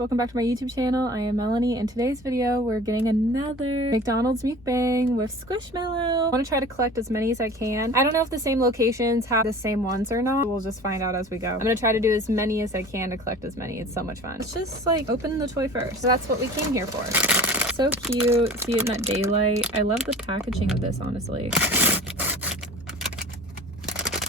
Welcome back to my YouTube channel. I am Melanie. In today's video, we're getting another McDonald's mukbang with Squishmallow. I want to try to collect as many as I can. I don't know if the same locations have the same ones or not. We'll just find out as we go. I'm going to try to do as many as I can to collect as many. It's so much fun. Let's just like open the toy first. So that's what we came here for. So cute. See it in that daylight. I love the packaging of this, honestly.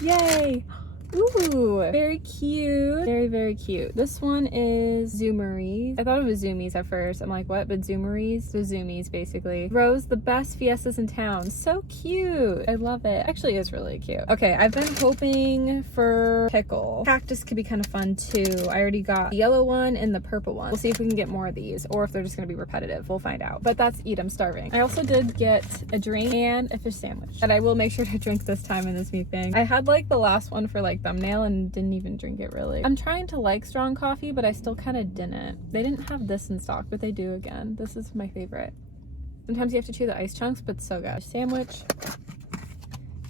Yay! Ooh, very cute. Very, very cute. This one is Zoomeries. I thought it was Zoomies at first. I'm like, what? But Zoomeries? So Zoomies, basically. Rose, the best fiestas in town. So cute. I love it. Actually, it's really cute. Okay, I've been hoping for pickle. Cactus could be kind of fun, too. I already got the yellow one and the purple one. We'll see if we can get more of these or if they're just going to be repetitive. We'll find out. But that's eat. I'm starving. I also did get a drink and a fish sandwich. And I will make sure to drink this time in this mukbang. I had like the last one for like thumbnail and didn't even drink it really. I'm trying to like strong coffee, but I still kind of didn't. They didn't have this in stock, but they do again. This is my favorite. Sometimes you have to chew the ice chunks, but so good. Sandwich.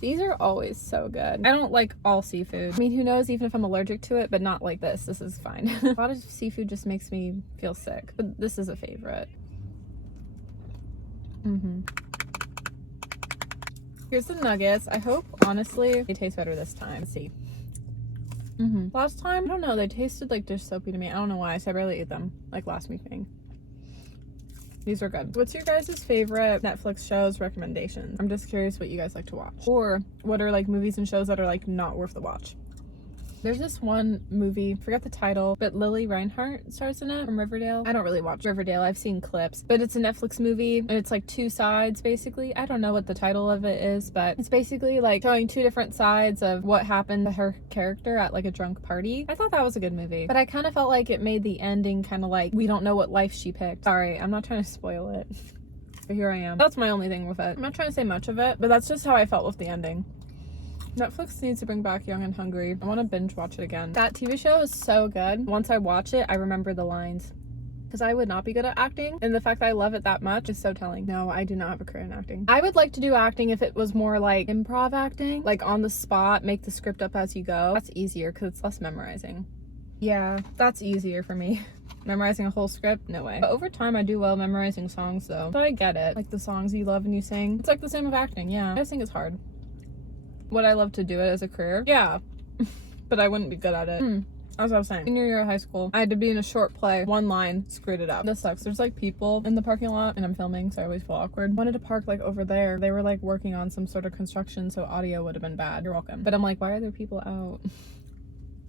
These are always so good. I don't like all seafood. I mean, who knows, even if I'm allergic to it, but not like this. This is fine. A lot of seafood just makes me feel sick, but this is a favorite. Here's the nuggets. I hope, honestly, they taste better this time. Let's see. Last time, I don't know, they tasted like dish soapy to me. I don't know why, so I barely ate them, like last mukbang. These are good. What's your guys' favorite Netflix shows recommendations? I'm just curious what you guys like to watch. Or what are like movies and shows that are like not worth the watch? There's this one movie, forget the title, but Lily Reinhart stars in it from Riverdale. I don't really watch Riverdale. I've seen clips, but it's a Netflix movie and it's like two sides basically. I don't know what the title of it is, but it's basically like showing two different sides of what happened to her character at like a drunk party. I thought that was a good movie, but I kind of felt like it made the ending kind of like, we don't know what life she picked. Sorry, I'm not trying to spoil it, but here I am. That's my only thing with it. I'm not trying to say much of it, but that's just how I felt with the ending. Netflix needs to bring back Young and Hungry. I want to binge watch it again. That TV show is so good. Once I watch it, I remember the lines. Because I would not be good at acting. And the fact that I love it that much is so telling. No, I do not have a career in acting. I would like to do acting if it was more like improv acting. Like on the spot, make the script up as you go. That's easier because it's less memorizing. Yeah, that's easier for me. Memorizing a whole script? No way. But over time, I do well memorizing songs though. So I get it. Like the songs you love and you sing. It's like the same with acting, yeah. I just think it's hard. Would I love to do it as a career? Yeah, but I wouldn't be good at it. As I was saying, senior year of high school, I had to be in a short play. One line screwed it up. This sucks. There's like people in the parking lot and I'm filming, so I always feel awkward. Wanted to park like over there. They were like working on some sort of construction, so audio would have been bad. You're welcome. But I'm like, why are there people out?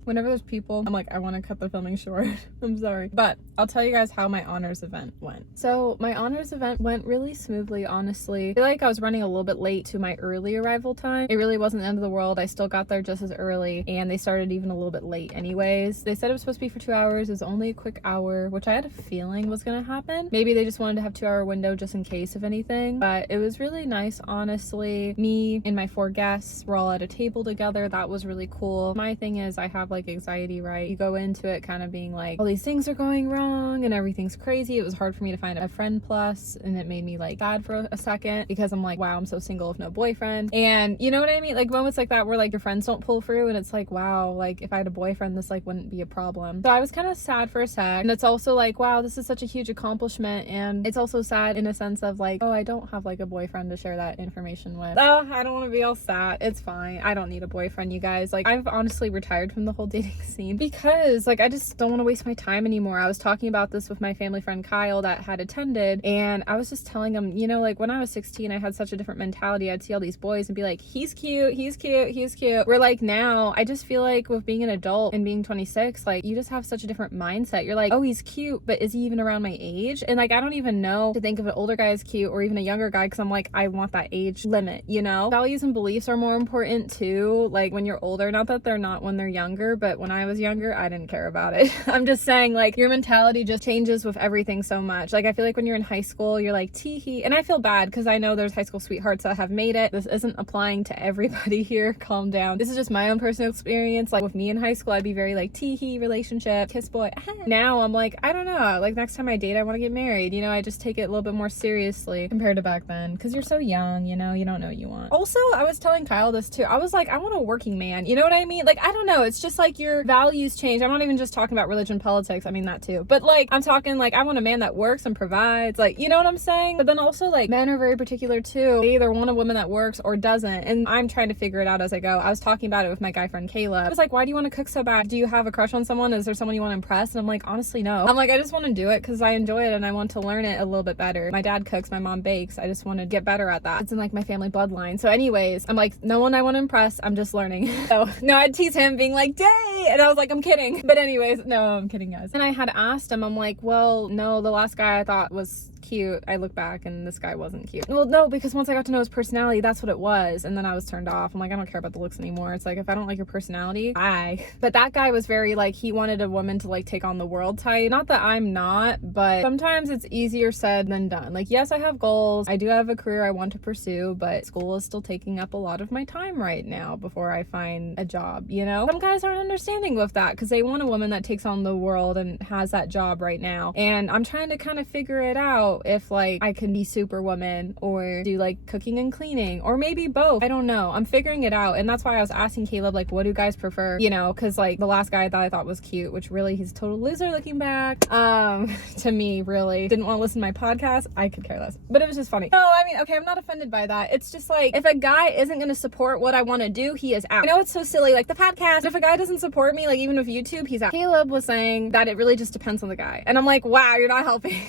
Whenever there's people, I'm like, I want to cut the filming short. I'm sorry. But I'll tell you guys how my honors event went. So my honors event went really smoothly, honestly. I feel like I was running a little bit late to my early arrival time. It really wasn't the end of the world. I still got there just as early and they started even a little bit late anyways. They said it was supposed to be for 2 hours. It was only a quick hour, which I had a feeling was going to happen. Maybe they just wanted to have 2 hour window just in case of anything. But it was really nice, honestly. Me and my 4 guests were all at a table together. That was really cool. My thing is I have like anxiety, right? You go into it kind of being like, all these things are going wrong and everything's crazy. It was hard for me to find a friend plus, and it made me like sad for a second because I'm like, wow, I'm so single with no boyfriend. And you know what I mean? Like moments like that where like your friends don't pull through and it's like, wow, like if I had a boyfriend, this like wouldn't be a problem. So I was kind of sad for a sec. And it's also like, wow, this is such a huge accomplishment. And it's also sad in a sense of like, oh, I don't have like a boyfriend to share that information with. Oh, I don't want to be all sad. It's fine. I don't need a boyfriend, you guys. Like I've honestly retired from the whole dating scene because like I just don't want to waste my time anymore. I was talking about this with my family friend Kyle that had attended, and I was just telling him, you know, like when I was 16 I had such a different mentality. I'd see all these boys and be like, he's cute, he's cute, he's cute. We're like now I just feel like with being an adult and being 26, like you just have such a different mindset. You're like, oh, he's cute, but is he even around my age? And like I don't even know to think if an older guy is cute or even a younger guy because I'm like, I want that age limit, you know? Values and beliefs are more important too, like when you're older. Not that they're not when they're younger, but when I was younger I didn't care about it. I'm just saying like your mentality just changes with everything so much. Like I feel like when you're in high school you're like tee-hee, and I feel bad because I know there's high school sweethearts that have made it. This isn't applying to everybody here. Calm down. This is just my own personal experience. Like with me in high school I'd be very like tee-hee, relationship, kiss boy. Now I'm like, I don't know, like next time I date I want to get married, you know? I just take it a little bit more seriously compared to back then because you're so young, you know, you don't know what you want. Also, I was telling Kyle this too. I was like, I want a working man, you know what I mean? Like I don't know, it's just like like your values change. I'm not even just talking about religion, politics. I mean that too. But like, I'm talking like, I want a man that works and provides, like, you know what I'm saying? But then also like men are very particular too. They either want a woman that works or doesn't. And I'm trying to figure it out as I go. I was talking about it with my guy friend Caleb. I was like, why do you want to cook so bad? Do you have a crush on someone? Is there someone you want to impress? And I'm like, honestly, no. I'm like, I just want to do it because I enjoy it and I want to learn it a little bit better. My dad cooks, my mom bakes. I just want to get better at that. It's in like my family bloodline. So anyways, I'm like, no one I want to impress. I'm just learning. So no, I'd tease him being like, day. And I was like, I'm kidding. But anyways, no, I'm kidding, guys. And I had asked him, I'm like, well, no, the last guy I thought was cute. I look back and this guy wasn't cute. Well, no, because once I got to know his personality, that's what it was. And then I was turned off. I'm like, I don't care about the looks anymore. It's like, if I don't like your personality, bye. But that guy was very like, he wanted a woman to like take on the world type. Not that I'm not, but sometimes it's easier said than done. Like, yes, I have goals. I do have a career I want to pursue, but school is still taking up a lot of my time right now before I find a job, you know? Some guys aren't understanding with that because they want a woman that takes on the world and has that job right now. And I'm trying to kind of figure it out if like I can be superwoman or do like cooking and cleaning or maybe both. I don't know. I'm figuring it out. And that's why I was asking Caleb, like, what do guys prefer? You know, because like the last guy I thought was cute, which really he's a total loser looking back. To me, really. Didn't want to listen to my podcast. I could care less. But it was just funny. No, I mean, okay, I'm not offended by that. It's just like, if a guy isn't going to support what I want to do, he is out. I know it's so silly, like the podcast. If a guy doesn't support me, like even with YouTube, he's out. Caleb was saying that it really just depends on the guy. And I'm like, wow, you're not helping.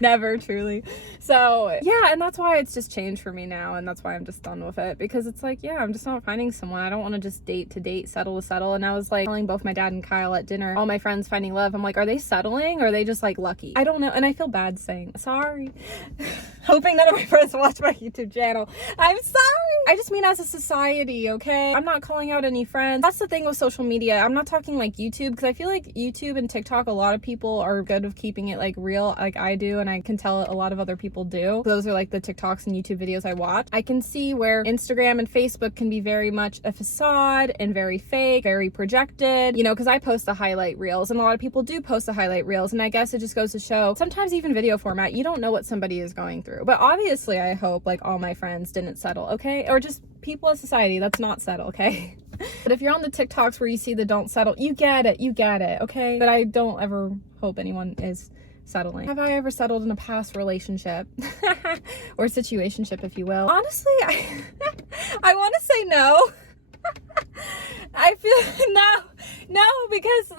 Never, truly. So yeah, and that's why it's just changed for me now, and that's why I'm just done with it, because it's like, yeah, I'm just not finding someone. I don't want to just date to date, settle to settle. And I was like telling both my dad and Kyle at dinner, all my friends finding love, I'm like, are they settling or are they just like lucky? I don't know. And I feel bad saying sorry. Hoping none of my friends watch my YouTube channel. I'm sorry. I just mean as a society, okay? I'm not calling out any friends. That's the thing with social media. I'm not talking like YouTube, because I feel like YouTube and TikTok, a lot of people are good with keeping it like real, like I do, and I can tell a lot of other people do. Those are like the TikToks and YouTube videos I watch. I can see where Instagram and Facebook can be very much a facade and very fake, very projected, you know, because I post the highlight reels and a lot of people do post the highlight reels, and I guess it just goes to show sometimes even video format, you don't know what somebody is going through. But obviously I hope like all my friends didn't settle, okay? Or just people in society that's not settle, okay? But if you're on the TikToks where you see the don't settle, you get it, okay? But I don't ever hope anyone is settling. Have I ever settled in a past relationship or situationship, if you will? Honestly, I want to say no. I feel no, because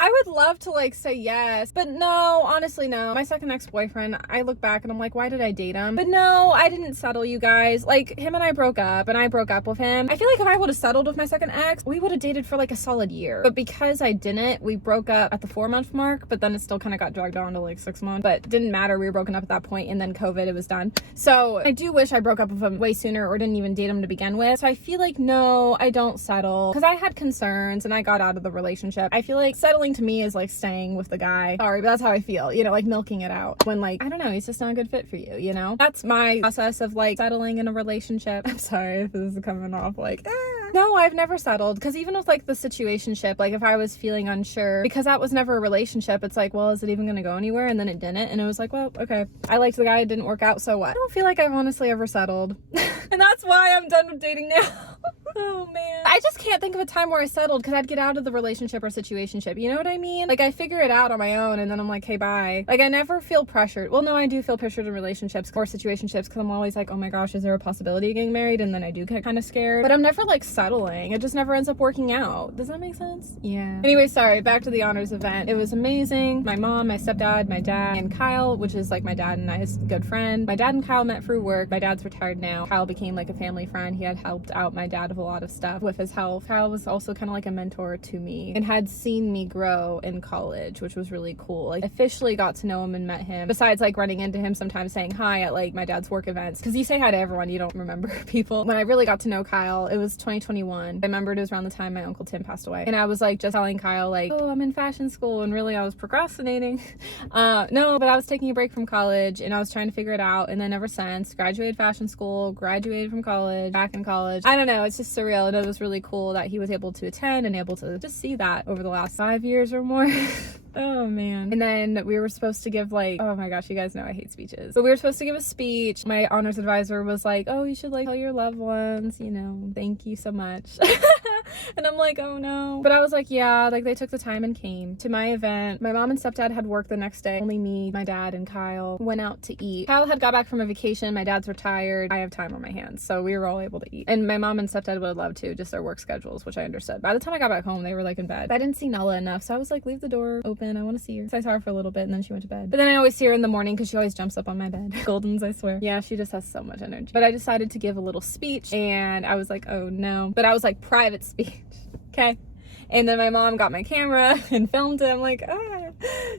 I would love to like say yes, but no, honestly, no. My second ex-boyfriend, I look back and I'm like, why did I date him? But no, I didn't settle, you guys. Like, him and I broke up, and I broke up with him. I feel like if I would have settled with my second ex, we would have dated for like a solid year. But because I didn't, we broke up at the 4-month mark, but then it still kind of got dragged on to like 6 months. But didn't matter, we were broken up at that point, and then COVID, it was done. So I do wish I broke up with him way sooner or didn't even date him to begin with. So I feel like, no, I don't settle, because I had concerns and I got out of the relationship. I feel like settling to me is like staying with the guy. Sorry, but that's how I feel, you know, like milking it out when like, I don't know, he's just not a good fit for you, you know? That's my process of like settling in a relationship. I'm sorry if this is coming off like, No, I've never settled, because even with like the situationship, like if I was feeling unsure, because that was never a relationship, it's like, well, is it even gonna go anywhere? And then it didn't, and it was like, well, okay, I liked the guy, it didn't work out, so what? I don't feel like I've honestly ever settled. And that's why I'm done with dating now. Oh man, I just can't think of a time where I settled, because I'd get out of the relationship or situationship, you know what I mean? Like I figure it out on my own, and then I'm like, hey, bye. Like I never feel pressured. Well, no, I do feel pressured in relationships or situationships, because I'm always like, oh my gosh, is there a possibility of getting married? And then I do get kind of scared, but I'm never like settling. It just never ends up working out. Does that make sense? Yeah. Anyway, sorry, back to the honors event. It was amazing. My mom, my stepdad, my dad, and Kyle, which is like my dad and I's good friend. My dad and Kyle met through work. My dad's retired now. Kyle became like a family friend. He had helped out my dad with a lot of stuff with his health. Kyle was also kind of like a mentor to me and had seen me grow in college, which was really cool. Like officially got to know him and met him, besides like running into him sometimes saying hi at like my dad's work events, because you say hi to everyone, you don't remember people. When I really got to know Kyle, it was 2021. I remembered it was around the time my Uncle Tim passed away, and I was like just telling Kyle like, oh, I'm in fashion school, and really I was procrastinating. No, but I was taking a break from college and I was trying to figure it out, and then ever since, graduated fashion school, graduated from college, back in college. I don't know, it's just surreal, and it was really cool that he was able to attend and able to just see that over the last 5 years or more. Oh man. And then we were supposed to give like, oh my gosh, you guys know I hate speeches, but we were supposed to give a speech. My honors advisor was like, oh, you should like tell your loved ones, you know, thank you so much. And I'm like, oh no. But I was like, yeah, like they took the time and came to my event. My mom and stepdad had work the next day. Only me, my dad, and Kyle went out to eat. Kyle had got back from a vacation. My dad's retired. I have time on my hands. So we were all able to eat. And my mom and stepdad would have loved to, just their work schedules, which I understood. By the time I got back home, they were like in bed. But I didn't see Nella enough. So I was like, leave the door open. I want to see her. So I saw her for a little bit and then she went to bed. But then I always see her in the morning because she always jumps up on my bed. Goldens, I swear. Yeah, she just has so much energy. But I decided to give a little speech and I was like, oh no. But I was like, private speech. Okay. And then my mom got my camera and filmed it. I'm like,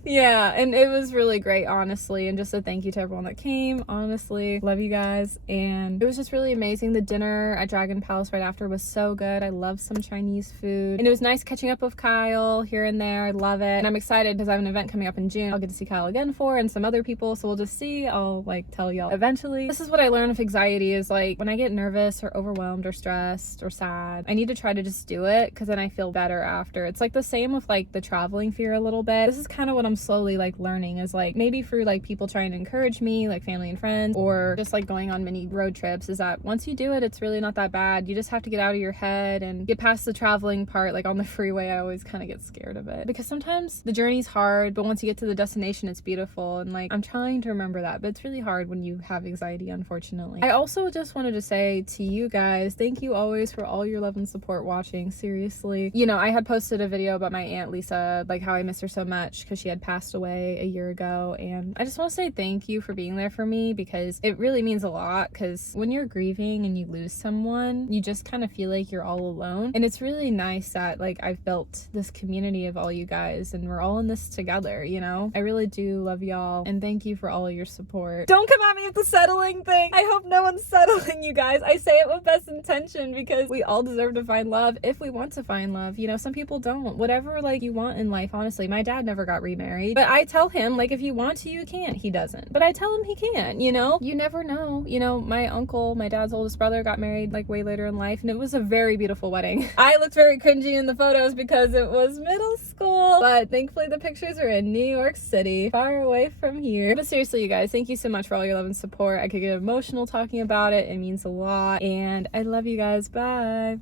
yeah. And it was really great, honestly. And just a thank you to everyone that came. Honestly, love you guys. And it was just really amazing. The dinner at Dragon Palace right after was so good. I love some Chinese food. And it was nice catching up with Kyle here and there. I love it. And I'm excited because I have an event coming up in June. I'll get to see Kyle again for and some other people. So we'll just see. I'll like tell y'all eventually. This is what I learned with anxiety is like when I get nervous or overwhelmed or stressed or sad, I need to try to just do it because then I feel better after. It's like the same with like the traveling fear a little bit. This is kind of what I'm slowly like learning is like maybe through like people trying to encourage me, like family and friends, or just like going on mini road trips, is that once you do it, it's really not that bad. You just have to get out of your head and get past the traveling part. Like on the freeway, I always kind of get scared of it because sometimes the journey's hard, but once you get to the destination, it's beautiful. And like I'm trying to remember that, but it's really hard when you have anxiety, unfortunately. I also just wanted to say to you guys, thank you always for all your love and support watching. Seriously, you know, I had posted a video about my Aunt Lisa, like how I miss her so much because she had passed away a year ago, and I just want to say thank you for being there for me because it really means a lot. Because when you're grieving and you lose someone, you just kind of feel like you're all alone, and it's really nice that like I've built this community of all you guys and we're all in this together, you know. I really do love y'all and thank you for all of your support. Don't come at me with the settling thing. I hope no one's settling, you guys. I say it with best intention because we all deserve to find love if we want to find love. You know, some people don't. Whatever like you want in life, honestly. My dad never got remarried, but I tell him like if you want to, you can't. He doesn't, but I tell him he can. You know, you never know. You know, my uncle, my dad's oldest brother, got married like way later in life, and it was a very beautiful wedding. I looked very cringy in the photos because it was middle school, but thankfully the pictures are in New York City, far away from here. But seriously, you guys, thank you so much for all your love and support. I could get emotional talking about it. It means a lot, and I love you guys. Bye.